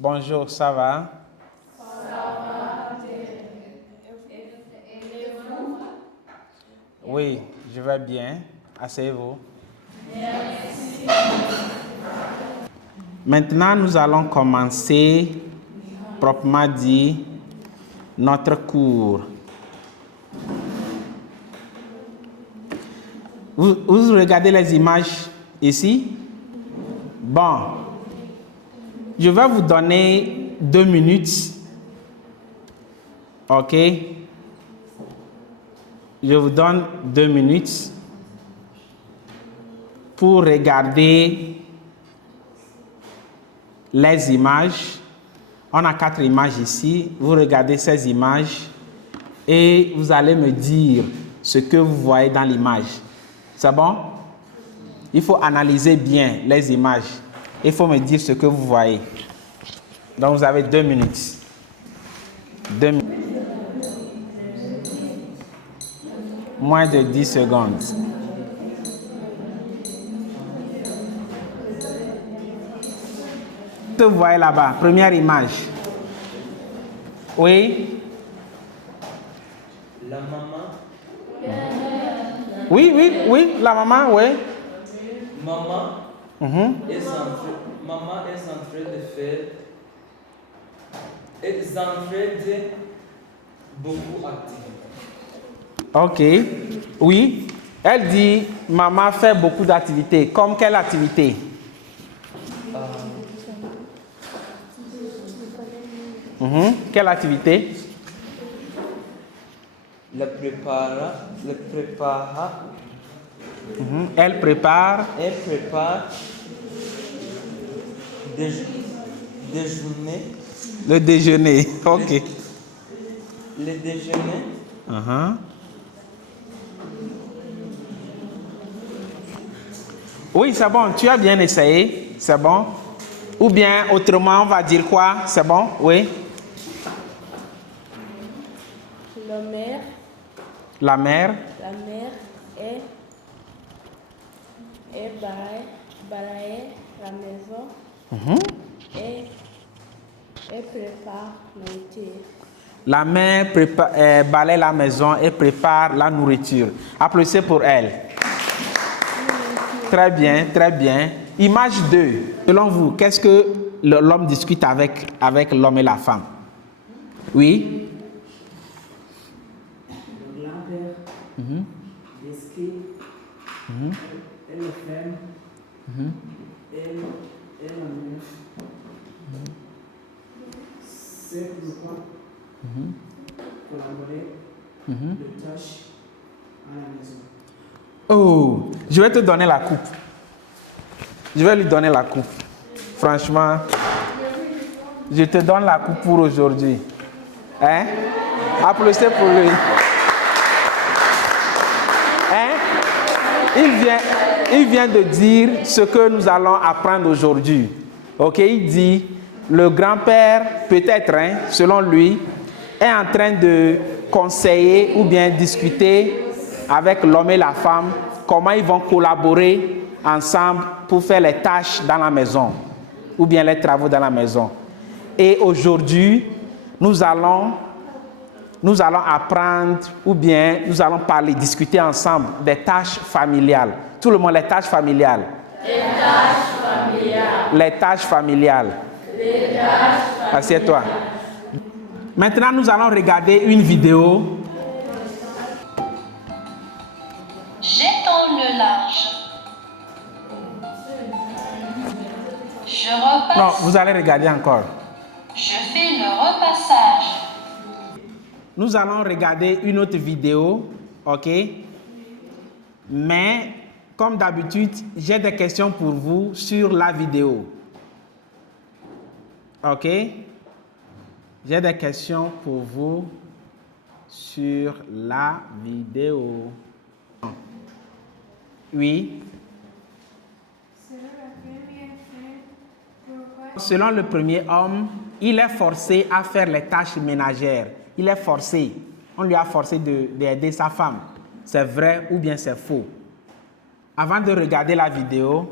Bonjour, ça va? Oui, je vais bien. Asseyez-vous. Maintenant, nous allons commencer, proprement dit, notre cours. Vous regardez les images ici? Bon, je vais vous donner 2 minutes. OK? Je vous donne 2 minutes pour regarder les images. On a 4 images ici. Vous regardez ces images et vous allez me dire ce que vous voyez dans l'image. C'est bon? Il faut analyser bien les images. Il faut me dire ce que vous voyez. Donc vous avez 2 minutes. 2 minutes. Moins de 10 secondes. Ce que vous voyez là-bas, première image. Oui? La maman. Oui, la maman, oui. Maman maman est en train de faire. Est en train de beaucoup d'activités. Ok. Oui. Elle dit, maman fait beaucoup d'activités. Comme quelle activité? Quelle activité? Elle prépare. Elle prépare. Elle prépare déjeuner. Le déjeuner. Ok. Le déjeuner. Oui, c'est bon. Tu as bien essayé. C'est bon. Ou bien, autrement, on va dire quoi? C'est bon? Oui. La mère. La mère est balayer la maison et prépare la nourriture. La mère balaye la maison et prépare la nourriture. Applaudissez pour elle. Très bien, très bien. Image 2. Selon vous, qu'est-ce que l'homme discute avec l'homme et la femme? Oui? Le grand-père décrit et le frère et la mère. C'est pourquoi collaborer les tâches à la maison. Oh, je vais te donner la coupe. Je vais lui donner la coupe. Franchement, je te donne la coupe pour aujourd'hui. Hein? Applaudissez pour lui. Hein? Il vient de dire ce que nous allons apprendre aujourd'hui. Ok? Il dit, le grand-père, peut-être, selon lui, est en train de conseiller ou bien discuter avec l'homme et la femme, comment ils vont collaborer ensemble pour faire les tâches dans la maison, ou bien les travaux dans la maison. Et aujourd'hui, nous allons apprendre, ou bien nous allons parler, discuter ensemble des tâches familiales. Tout le monde, les tâches familiales. Les tâches familiales. Les tâches familiales. Les tâches familiales. Assieds-toi. Maintenant, nous allons regarder une vidéo. J'étends le linge. Je repasse. Non, vous allez regarder encore. Je fais le repassage. Nous allons regarder une autre vidéo, ok? Mais, comme d'habitude, j'ai des questions pour vous sur la vidéo. Ok? J'ai des questions pour vous sur la vidéo. Oui? Selon le premier homme, il est forcé à faire les tâches ménagères. Il est forcé. On lui a forcé d'aider sa femme. C'est vrai ou bien c'est faux? Avant de regarder la vidéo,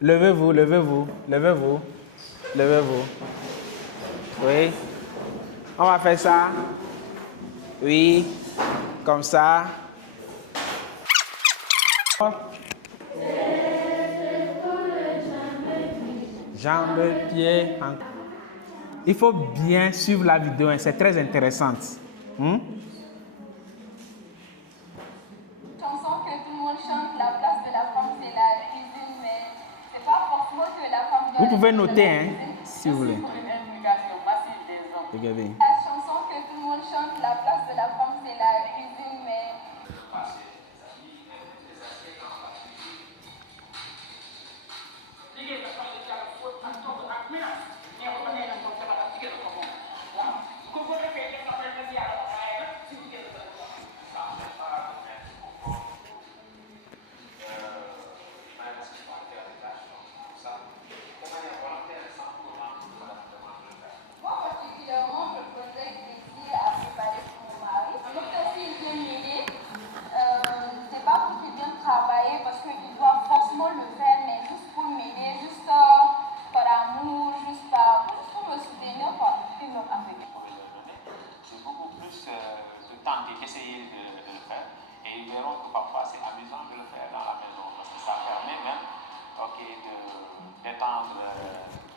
levez-vous. Levez-vous. Oui. On va faire ça. Oui. Comme ça. Jambes, pieds. Il faut bien suivre la vidéo, hein, c'est très intéressant. Chanson que tout le monde chante, la place de la femme c'est la cuisine, mais c'est pas forcément que la femme doit... Vous pouvez noter, hein, si vous voulez. Regardez. La chanson que tout le monde chante, la place de la femme c'est la cuisine, mais... Moi particulièrement, je posais plaisir à préparer pour mon mari. Donc s'il vient m'aider, c'est pas pour qu'il vienne travailler parce qu'il doit forcément le faire, mais juste pour m'aider, juste par amour, juste pour me soutenir, quoi. C'est beaucoup plus de tenter d'essayer de le faire. Et ils verront que parfois c'est amusant de le faire dans la maison parce que ça permet même d'étendre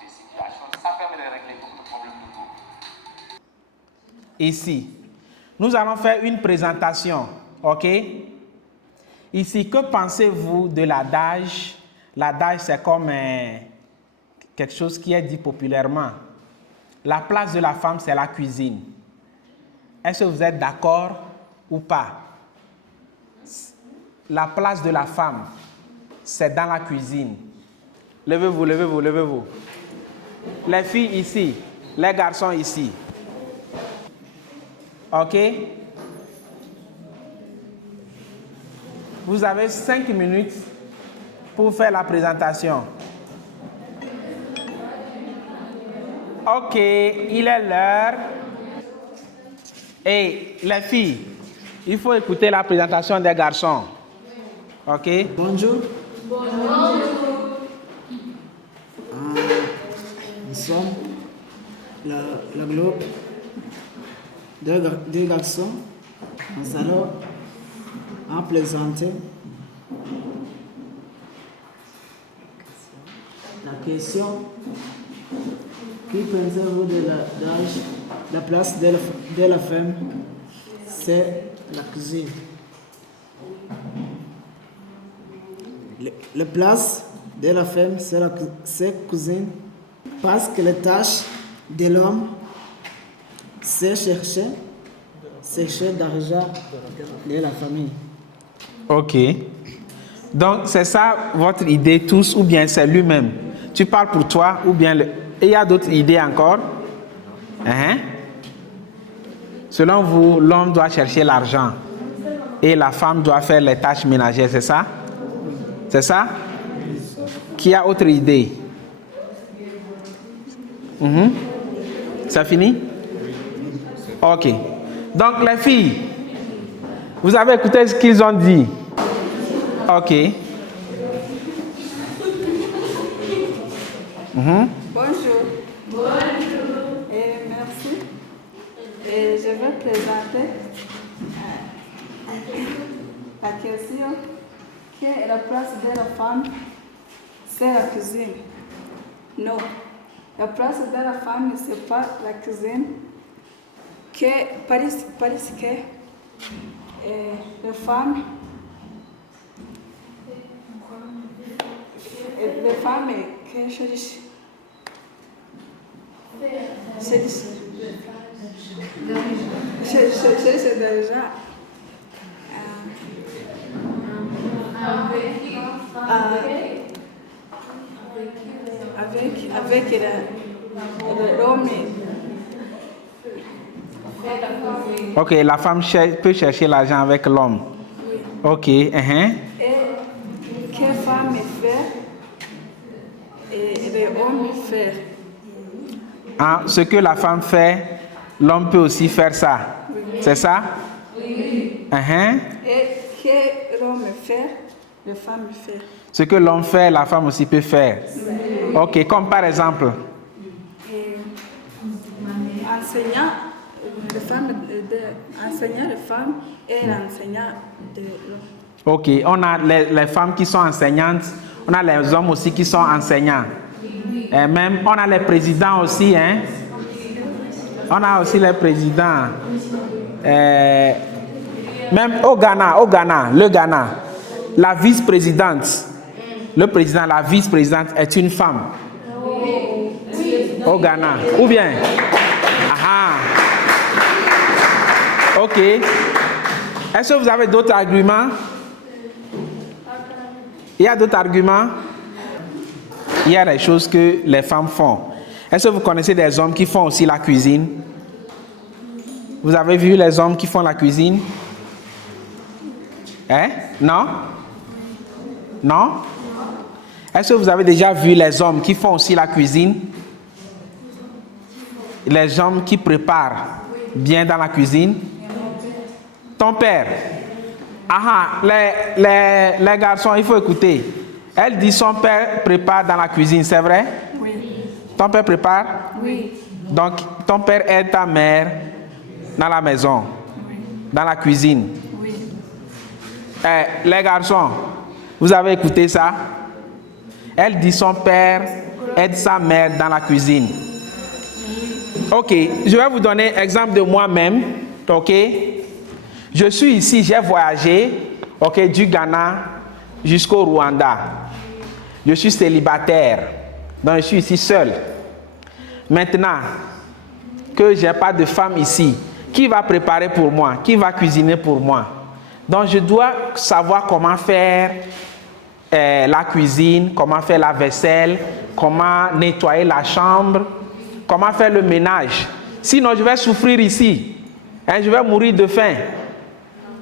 des situations. Ça permet de régler beaucoup de problèmes de tout. Ici, nous allons faire une présentation, ok? Ici, que pensez-vous de l'adage? L'adage, c'est comme quelque chose qui est dit populairement. La place de la femme, c'est la cuisine. Est-ce que vous êtes d'accord ou pas? La place de la femme, c'est dans la cuisine. Levez-vous, levez-vous, levez-vous. Les filles ici, les garçons ici. OK? Vous avez 5 minutes pour faire la présentation. OK, il est l'heure. Et les filles, il faut écouter la présentation des garçons. OK? Bonjour. Bonjour. Nous sommes le groupe deux garçons. Nous allons en présenter la question. Qui pensez-vous de la place de la femme? C'est la cuisine. La place de la femme, c'est la cuisine, parce que les tâches de l'homme, c'est chercher d'argent de la famille. OK. Donc, c'est ça votre idée tous, ou bien c'est lui-même? Tu parles pour toi, ou bien... il y a d'autres idées encore? Selon vous, l'homme doit chercher l'argent et la femme doit faire les tâches ménagères, c'est ça? C'est ça? Qui a autre idée? C'est fini? OK. Donc, les filles, vous avez écouté ce qu'ils ont dit? OK. Bonjour. Bonjour. Et merci. Et je vais présenter la question. Quelle est la place de la femme? C'est la cuisine. Non. La place de la femme, ce n'est pas la cuisine. Parce que la femme... Les femmes que cherchent d'argent avec l'homme. OK, la femme peut chercher l'argent avec l'homme. OK. Et quelle femme fait et l'homme fait. Ah, ce que la femme fait, l'homme peut aussi faire ça. Oui. C'est ça? Oui. Et que l'homme fait, la femme fait. Ce que l'homme fait, la femme aussi peut faire. Oui. OK, comme par exemple? enseignant les femmes et l'enseignant de l'homme. Ok, on a les femmes qui sont enseignantes, on a les hommes aussi qui sont enseignants. Et même, on a les présidents aussi, hein. On a aussi les présidents. Même au Ghana, le Ghana, la vice-présidente, le président, la vice-présidente est une femme. Au Ghana, ou bien? Ok. Est-ce que vous avez d'autres arguments? Il y a d'autres arguments? Il y a des choses que les femmes font. Est-ce que vous connaissez des hommes qui font aussi la cuisine? Vous avez vu les hommes qui font la cuisine? Hein? Non? Non? Est-ce que vous avez déjà vu les hommes qui font aussi la cuisine? Les hommes qui préparent bien dans la cuisine? Ton père? Les garçons, il faut écouter. Elle dit son père prépare dans la cuisine, c'est vrai? Oui. Ton père prépare? Oui. Donc, ton père aide ta mère dans la maison, dans la cuisine. Oui. Les garçons, vous avez écouté ça? Elle dit son père aide sa mère dans la cuisine. Ok, je vais vous donner exemple de moi-même. Ok, je suis ici, j'ai voyagé, ok, du Ghana jusqu'au Rwanda. Je suis célibataire, donc je suis ici seul. Maintenant que j'ai pas de femme ici, qui va préparer pour moi? Qui va cuisiner pour moi? Donc je dois savoir comment faire la cuisine, comment faire la vaisselle, comment nettoyer la chambre, comment faire le ménage. Sinon je vais souffrir ici, hein, je vais mourir de faim.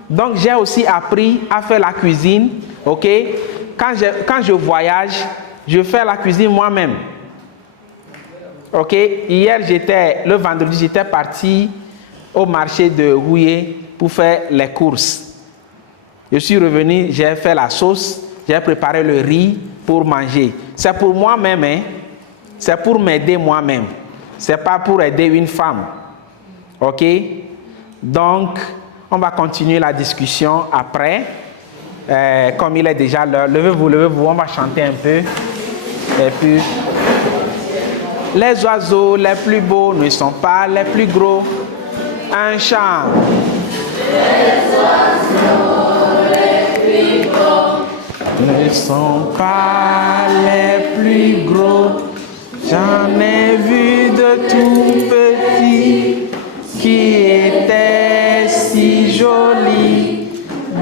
Donc j'ai aussi appris à faire la cuisine, ok? Quand je voyage, je fais la cuisine moi-même. Ok? Le vendredi, j'étais parti au marché de Rouillé pour faire les courses. Je suis revenu, j'ai fait la sauce, j'ai préparé le riz pour manger. C'est pour moi-même, hein? C'est pour m'aider moi-même. C'est pas pour aider une femme. Ok? Donc, on va continuer la discussion après. Comme il est déjà l'heure, levez-vous, on va chanter un peu. Et puis, les oiseaux les plus beaux ne sont pas les plus gros. Un chant. Les oiseaux les plus beaux Ne sont pas les plus gros. J'en ai vu de tout petits qui étaient si jolis.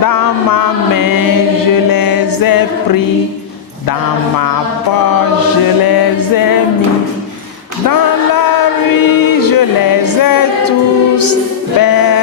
Dans ma main, je les ai pris. Dans ma poche, je les ai mis. Dans la rue, je les ai tous perdus.